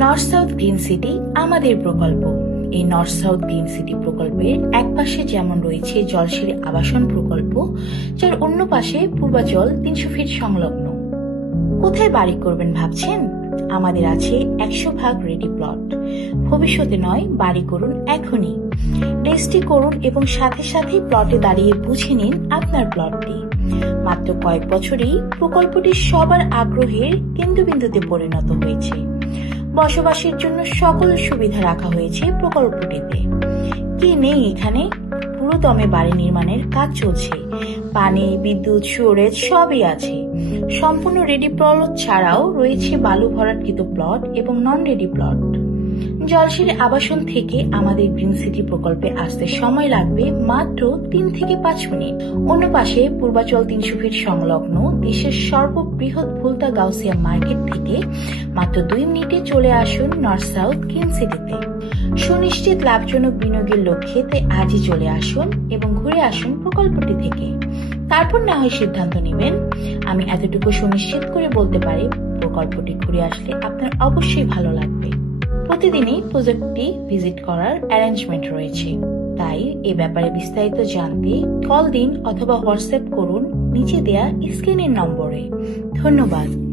North south green city আমাদের প্রকল্প। এই নর্থ সাউথ গ্রিন সিটি প্রকল্পের এক পাশে যেমন রয়েছে জলসিঁড়ি আবাসন প্রকল্প, যার অন্য পাশে পূর্বাচল 300 ফিট সংলগ্ন। কোথায় বাড়ি করবেন ভাবছেন? আমাদের আছে 100% রেডি প্লট। ভবিষ্যতে নয়, বাড়ি করুন এখনই। রেজিস্ট্রি করুন এবং সাথে সাথে প্লটে দাঁড়িয়ে বুঝে নিন আপনার প্লটটি। মাত্র কয়েক বছরেই প্রকল্পটি সবার আগ্রহের কেন্দ্রবিন্দুতে পরিণত হয়েছে। বসবাসের জন্য সকল সুবিধা রাখা হয়েছে প্রকল্পটিতে। কি নেই এখানে? পুরো দমে বাড়ি নির্মাণের কাজ চলছে। পানি, বিদ্যুৎ, স্টোরেজ সবই আছে। সম্পূর্ণ রেডি প্লট ছাড়াও রয়েছে বালু ভরাটকৃত প্লট এবং নন রেডি প্লট। জলসিঁড়ি আবাসন থেকে আমাদের গ্রিন সিটি প্রকল্পে আসতে সময় লাগবে মাত্র 3 থেকে 5 মিনিট। অন্য পাশে পূর্বাচল 300 ফিট সংলগ্ন দেশের সর্ববৃহৎ ভুলতা গাউসিয়া মার্কেট থেকে মাত্র 2 মিনিটে চলে আসুন নর্থ সাউথ গ্রিন সিটিতে। সুনিশ্চিত লাভজনক বিনিয়োগের লক্ষ্যে তাই আজই চলে আসুন এবং ঘুরে আসুন প্রকল্পটি থেকে। তারপর না হয় সিদ্ধান্ত নেবেন। আমি এতটুকু সুনিশ্চিত করে বলতে পারি, প্রকল্পটি ঘুরে আসলে আপনার অবশ্যই ভালো লাগবে। প্রতিদিনই প্রজেক্টটি ভিজিট করার অ্যারেঞ্জমেন্ট রয়েছে। তাই এ ব্যাপারে বিস্তারিত জানতে কল দিন অথবা হোয়াটসঅ্যাপ করুন নিচে দেয়া স্ক্রিনের নম্বরে। ধন্যবাদ।